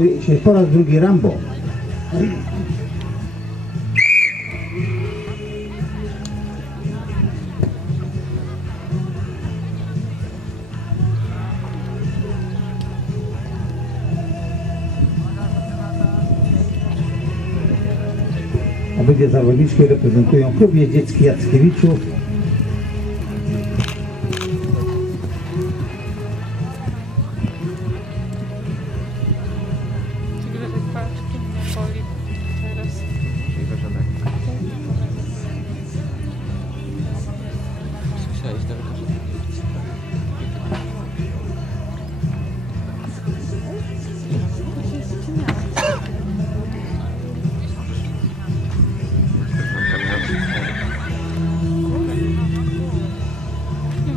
się po raz drugi Rambo. Obydwie zawodniczki reprezentują klub jeździecki Jackiewiczów.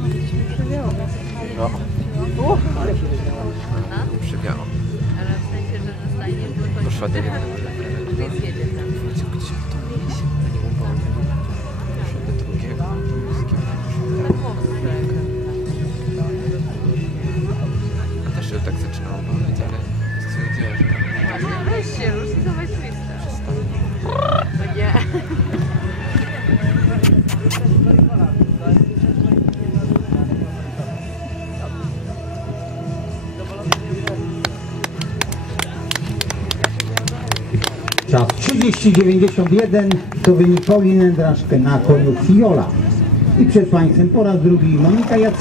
Gdzieś mi przewiało. No. Przywiało. Ale w sensie, że było Poszła do Ja się tak zaczynał bawić, ale stwierdziłem, że weź się, rusz i dawaj twista. No nie. Czas 30-91 to wynik Pauliny Draszkę na koniu Fiola. I przed Państwem po raz drugi Monika Jackiewicz.